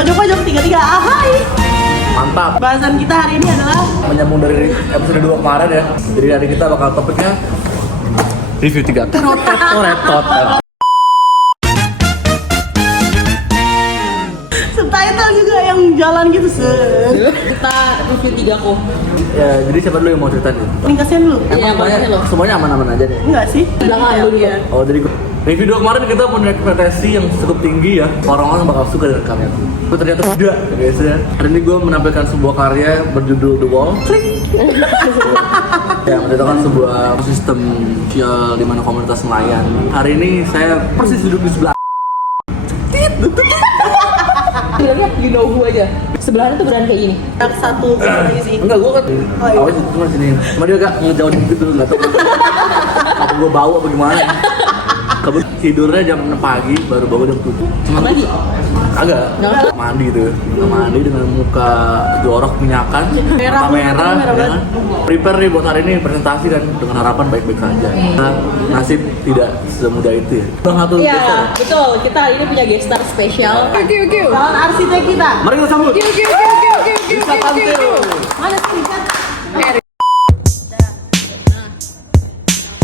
Pojok-pojok tiga-tiga. Ahai. Mantap. Bahasan kita hari ini adalah Menyambung dari episode 2 kemarin ya. Jadi hari kita bakal topiknya review 3 toret. subtitle juga yang jalan gitu Kita review 3 kok. Ya, jadi siapa dulu yang mau cerita nih? ringkasnya dulu. Iya, makanya lo. Semuanya aman-aman aja nih. Enggak sih? Belakang dulu ya. Oh, jadi review 2 kemarin kita punya ekspektasi yang cukup tinggi ya. Orang-orang bakal suka dengan karya itu. Tapi ternyata tidak, guys ya. Hari ini gue menampilkan sebuah karya berjudul The Wall. Ya, menceritakan sebuah sistem sosial di mana komunitas nelayan. Hari ini saya persis duduk di sebelah. Bilangnya you know who aja. Sebelahnya tuh beneran kayak gini. Yang satu lagi sih. Enggak, gue kan iya. awalnya situ cuma sini. Cuma dia agak ngejauhin gitu, nggak tahu. Apa gue bau apa gimana? Kebetulan tidurnya jam 6 pagi, baru bangun jam 7. Cuma Lagi? agak Nggak. mandi tuh, mandi dengan muka jorok minyakan, Merah, mata merah, merah ya banget. kan? Prepare nih buat hari ini presentasi dan dengan harapan baik-baik saja. Nah, nasib tidak semudah itu ya. Bang Hatu, Iya, betul. Kita hari ini punya guest star spesial. Calon arsitek kita. mari kita sambut. Bisa tampil. Mana sih Rizal?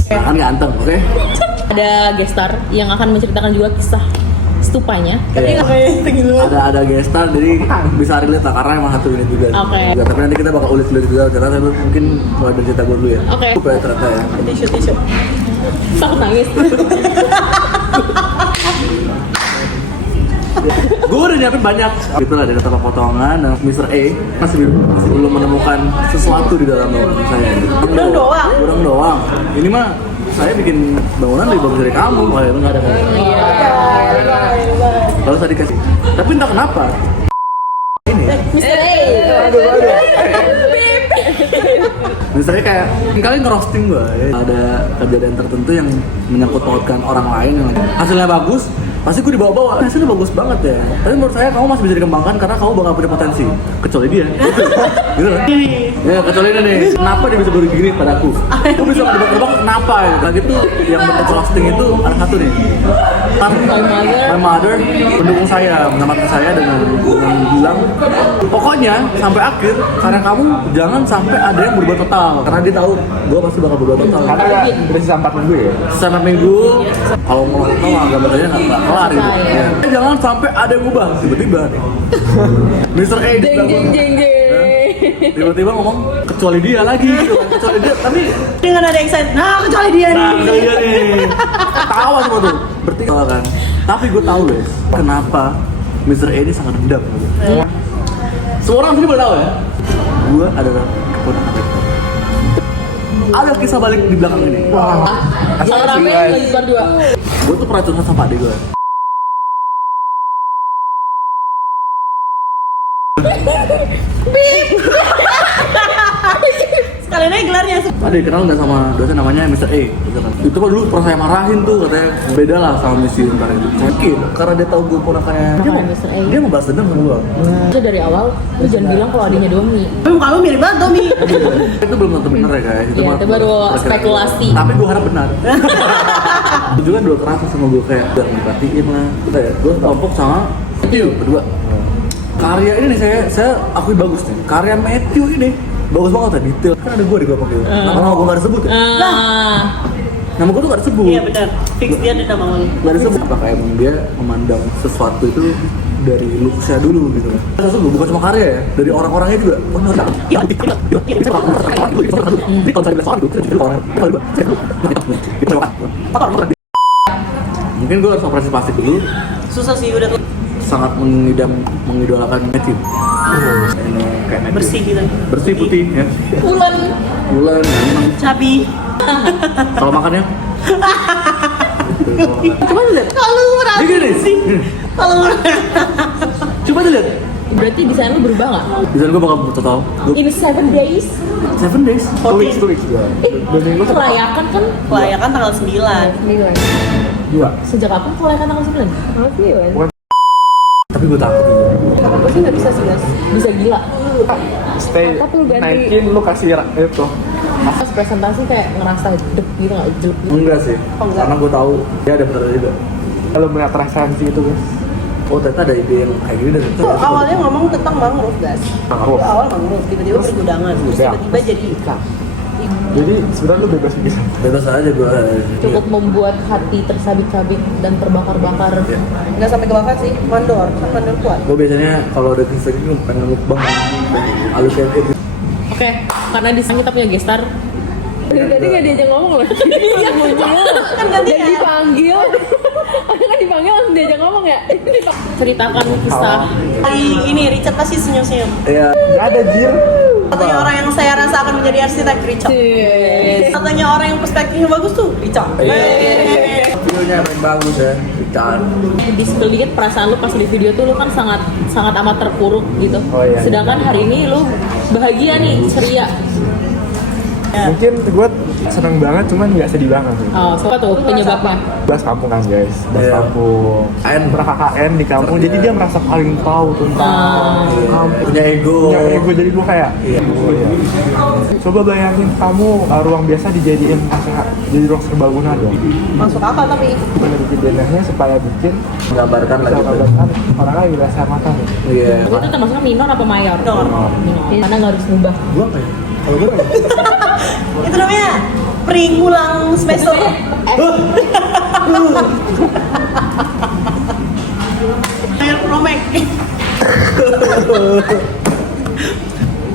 Nah, kan ganteng, oke? Ada guest star yang akan menceritakan juga kisah stupanya. Iya. Tinggi lu. Ada gestar jadi bisa relate lah karena emang satu unit juga. Oke. Juga, tapi nanti kita bakal ulik juga karena saya mungkin mulai dari cerita gue dulu ya. Oke. Gue ya ternyata ya. Tisu. Takut nangis. Gue udah nyiapin banyak. Itulah dari toko potongan dan Mr. A masih belum menemukan sesuatu di dalam bangunan saya. Udang doang. Udang doang. Ini mah saya bikin bangunan lebih bagus dari kamu. Wah, itu nggak ada. Kalau saya dikasih. Tapi entah kenapa. Ini. Mr. A. Misalnya kayak kali ngerosting gue ada kejadian tertentu yang menyangkut pautkan orang lain yang hasilnya bagus, pasti gue dibawa-bawa hasilnya bagus banget ya, tapi menurut saya kamu masih bisa dikembangkan karena kamu bakal punya potensi kecuali dia gitu kan? Ya kecuali ini nih, kenapa dia bisa baru gini padaku, aku bisa kedebak-kedebak kenapa ya. Lagi tuh yang bentuk roasting itu ada satu nih, my mother mendukung saya, menyelamatkan saya dengan bilang pokoknya sampai akhir karena kamu jangan sampai ada yang berubah total, karena dia tahu gue pasti bakal berubah total. Karena udah sisa 4 minggu ya? Setiap minggu kalau ngomong agak bedanya nggak kelar gitu. Ya. Jangan sampai ada yang ubah tiba-tiba nih. Mr. A di sebelah gua. Tiba-tiba ngomong kecuali dia lagi gitu kan. Kecuali dia tapi Dengan ada excited. Nah, kecuali dia nih. kecuali dia nih. Tawa semua tuh. Bertiga kan. Tapi gue tahu guys, kenapa Mr. A ini sangat dendam gitu. Semua orang sini boleh tahu ya. Gue adalah keponakan rektor. Ada kisah balik di belakang ini. Jangan rame lagi berdua. Gue tuh pernah curhat sama adik gue. Sekalian aja gelarnya. Ada kenal nggak sama dosen namanya Mr. A gitu kan. Itu kan dulu pernah saya marahin tuh katanya beda lah sama Missy ntar itu. Sakit karena dia tahu gue ponakannya. Mr. A. Dia mau balas dendam sama gue. Itu dari awal lu jangan bilang kalau adiknya Domi. Muka lu mirip banget, Tommy. Itu belum tentu benar ya guys. Iya, itu baru spekulasi. Tapi gue harap benar. Itu juga dua kerasa sama gue kayak udah diperhatiin lah. Kayak gue kelompok sama Matthew berdua. Karya ini nih saya akui bagus nih. Karya Matthew ini bagus banget ya, detail. Kan ada gue di kelompok itu. Nama gue nggak disebut ya. Nama gue tuh nggak disebut. Iya benar. Fix dia ada nama lu. Nggak disebut. Apakah emang dia memandang sesuatu itu dari looks-nya dulu gitu. Sesuatu bukan cuma karya ya, dari orang-orangnya juga. Oh, enggak. Mungkin gue harus operasi plastik dulu. Susah sih udah Sangat mengidolakan Matthew. Ini kayak Matthew. bersih gitu. Bersih putih ya. Bulan. Bulan, emang. Cabi. Kalau makannya. Coba lu lihat. Kalau lu Dia gini. sih. Kalau lu Coba dilihat. Berarti desain lu berubah nggak? Desain gue bakal total. In 7 days. 7 days. 2 weeks juga. Kelayakan kan kelayakan tanggal 9. 2. sejak kapan kelayakan tanggal 9? Tanggal 9. Tapi gue takut. Gue sih nggak bisa sih guys. Bisa gila. Stay Tapi lu ganti. naikin lu kasih itu. Pas presentasi kayak ngerasa deg gitu nggak jelek gitu. Enggak sih. Karena gue tahu dia ada benar juga. Kalau melihat rasa sih itu guys. oh ternyata ada ide yang kayak gini dari Tuh, awalnya ngomong tentang mangrove, guys. Mangrove. Itu awal mangrove, tiba-tiba Terus pergudangan, terus udang. tiba-tiba jadi Jadi sebenarnya lu bebas pikir. bebas aja gue. Cukup membuat hati tersabit-sabit dan terbakar-bakar. nggak sampai kebakar sih, mandor, kan mandor kuat. Gue biasanya kalau udah kisah gini pengen mukbang halus ya itu. Oke, karena di sana kita punya gestar. Dari tadi nggak diajak ngomong loh. Iya muncul. Kan gantian. Dan dipanggil. Kan dipanggil langsung diajak ngomong ya. Ceritakan kisah. Ini Richard pasti senyum-senyum. Iya. Gak ada jir. Katanya orang yang saya rasa akan menjadi arsitek, Richard. Katanya orang yang perspektifnya bagus tuh, Richard. Videonya yang bagus ya, Richard. Di spill dikit perasaan lu pas di video tuh lu kan sangat amat terpuruk gitu. Oh, iya. Sedangkan hari ini lu bahagia nih, ceria. Mungkin gue seneng banget, cuman nggak sedih banget. Oh, apa tuh penyebabnya? Bahas kampung kan guys, bahas Iya. kampung. KN. Pernah KKN di kampung, jadi dia merasa paling tahu tentang kampung. Punya ego. Punya ego, jadi gue kayak, Iya. oh, iya. Coba bayangin kamu ruang biasa dijadiin jadi ruang serbaguna dong. Masuk akal tapi Gimana bikin denahnya supaya bikin Menggambarkan bisa lagi. menggambarkan orang lain rasa mata nih. Iya. Itu tuh termasuk minor apa mayor? Minor. Minor. Karena nggak harus ngubah. Gue apa ya? Kalau gue itu namanya peringulang semester. Mayor Promek.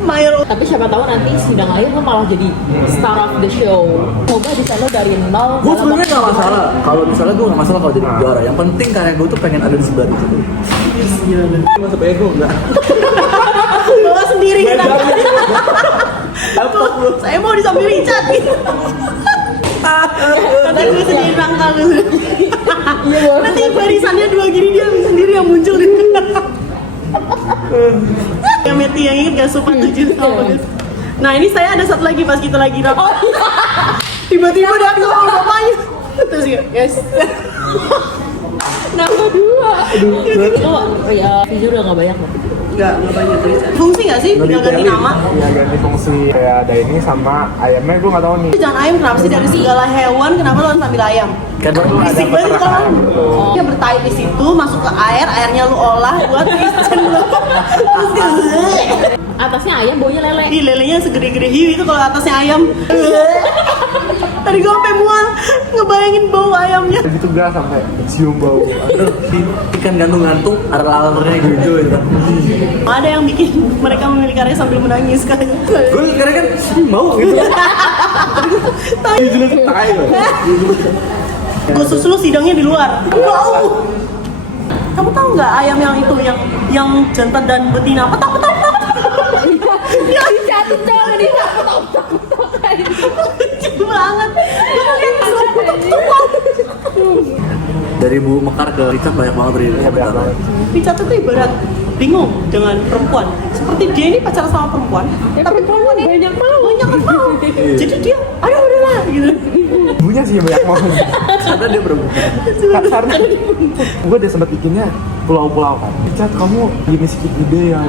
Mayor Tapi siapa tahu nanti sidang akhir lu malah jadi star of the show. Semoga di sana dari nol. gue dalam sebenarnya waktu nggak masalah. Kalau misalnya gue nggak masalah kalau jadi juara. Yang penting karya gue tuh pengen ada di sebelah itu. Masuk ego enggak? bawa sendiri. Saya mau di samping Richard. Kadang gue sendiri rangkal. Nanti barisannya dua gini dia sendiri yang muncul. Yang Meti yang inget gak sopan 7 tahun. Nah ini saya ada satu lagi pas kita lagi rap. Tiba-tiba dia ngomong bapaknya. Terus ya, yes. Nambah 2. Itu ya video udah nggak banyak loh. Gak banyak tulisan. Fungsi gak sih? Tinggal ganti nama. Ya ganti fungsi kayak ada ini sama ayamnya gue nggak tahu nih. Jangan ayam kenapa sih dari segala hewan kenapa lo harus ambil ayam? Kan baru ada Bisik banget peternakan kan? gitu. Dia bertai di situ, masuk ke air, airnya lu olah buat kitchen lu. Terus dia, Atasnya ayam, bawahnya lele. ih lelenya segede-gede hiu itu kalau atasnya ayam. Tadi gue sampai mual ngebayangin bau ayamnya. Gitu gak sampai cium bau. ikan gantung-gantung ada lalernya gitu gitu kan. Ada yang bikin mereka memilih karya sambil menangis kan. Gue karena kan mau gitu. Tapi jelas tai loh. Gue susul sidangnya di luar. Wow. Kamu tahu nggak ayam yang itu yang jantan dan betina petak. Dia dicatat coba dia petok. Lucu banget. Gue lihat Dari Bu Mekar ke Richard banyak banget dari Iya banyak banget. Richard itu ibarat bingung dengan perempuan. Seperti dia ini pacaran sama perempuan, tapi perempuan ini banyak mau. Jadi dia, ayo udahlah gitu. Ibunya sih yang banyak mau. karena dia berbuka. Karena gue udah sempat bikinnya pulau-pulau kan. Cat kamu gini sedikit ide ya.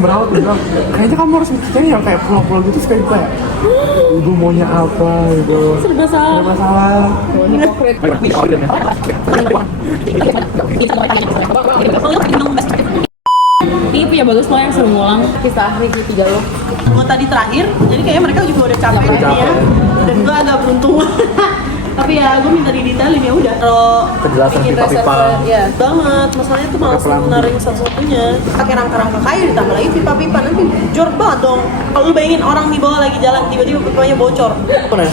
Berawat dia bilang kayaknya kamu harus bikinnya yang kayak pulau-pulau gitu supaya gue kayak ibu maunya apa gitu. Serba salah. Gak masalah. Hipokrit. Ini punya bagus loh yang seru ngulang kisah Ricky 3 lo. Gue tadi terakhir, jadi kayaknya mereka juga udah capek nih ya. Dan gue agak beruntung. Tapi ya gue minta didetailin ya udah. Kalau Kejelasan bikin pipa-pipa. reservoir, ya banget. Masalahnya tuh malas Pakai benar yang satu-satunya. Pakai rangka-rangka kayu ditambah lagi pipa-pipa nanti jorok banget dong. Kalau lu bayangin orang di bawah lagi jalan tiba-tiba pipanya bocor. Mana?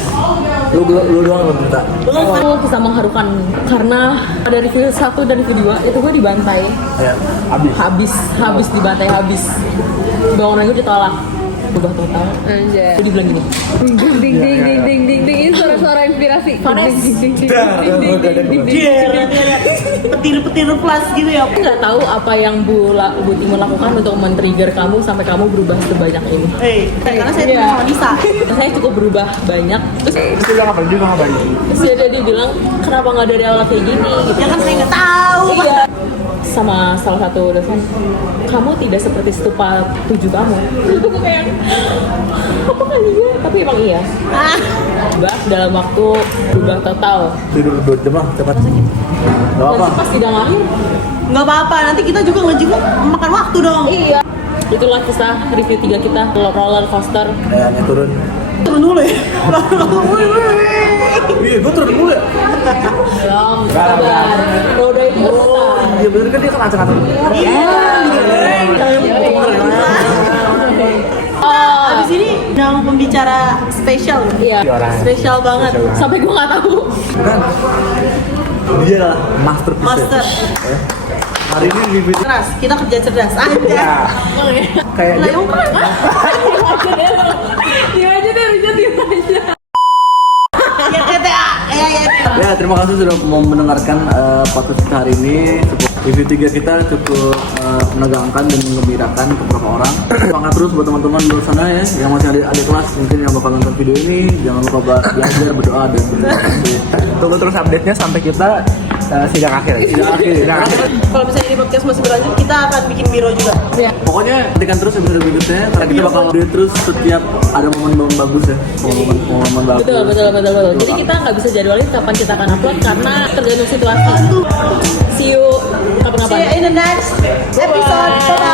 Lu doang yang minta. Belum Itu kisah mengharukan karena dari video 1 dan video 2 itu gue dibantai Ya. habis dibantai habis. Bangunan gue ditolak. Udah total. Anjay. Gue dibilang gini. Ding ding ding ding ding ding ding. Ini suara-suara inspirasi. Vanes. Dia petir-petir plus gitu ya. Aku nggak tahu apa yang Bu Timun lakukan untuk men-trigger kamu sampai kamu berubah sebanyak ini. Karena saya tuh sama Nisa. Saya cukup berubah banyak. Terus Terus dia bilang apa? Dia bilang apa lagi? dia bilang kenapa nggak dari awal kayak gini? Gitu. Ya kan saya nggak tahu. Iya. Sama salah satu dosen, kamu tidak seperti stupa 7 kamu. Terus aku kayak, apa kali ya? Tapi emang iya. Ah, Bah, dalam waktu berubah total. Tidur 2 jam lah cepat. Gak apa. Nanti pas sidang akhir, Nggak apa-apa, nanti kita juga ngejenguk makan waktu dong. iya. Itulah kisah review 3 kita roller coaster. Kayaknya turun. Turun dulu ya. Iya, gue turun dulu ya. Belum, sabar. Roda itu besar. Iya bener kan dia kan acak-acak. Oh, Abis ini yang pembicara spesial. iya. Spesial banget. Sampai gue nggak tahu. Kan dia lah masterpiece. Master. Ya. Hari ini review Cerdas, kita kerja cerdas. Aja. kayak Lah, dia yang keren. Dia aja deh, Richard, dia aja. Ya TTA. Ya. Ya, terima kasih sudah mau mendengarkan podcast kita hari ini. Review 3 kita cukup menegangkan dan menggembirakan untuk beberapa orang. Semangat terus buat teman-teman di luar sana ya, yang masih ada kelas mungkin yang bakal nonton video ini. Jangan lupa belajar, berdoa dan berdoa. Tunggu terus update-nya sampai kita sidang akhir. Sidang akhir. Kalau misalnya ini podcast masih berlanjut, kita akan bikin biro juga. Pokoknya nantikan terus episode berikutnya karena kita bakal update terus setiap ada momen bagus ya, momen bagus. Betul. Jadi kita nggak bisa jadwalin kapan kita akan upload karena tergantung situasi. See you See you kapan-kapan. in the next episode. Bye.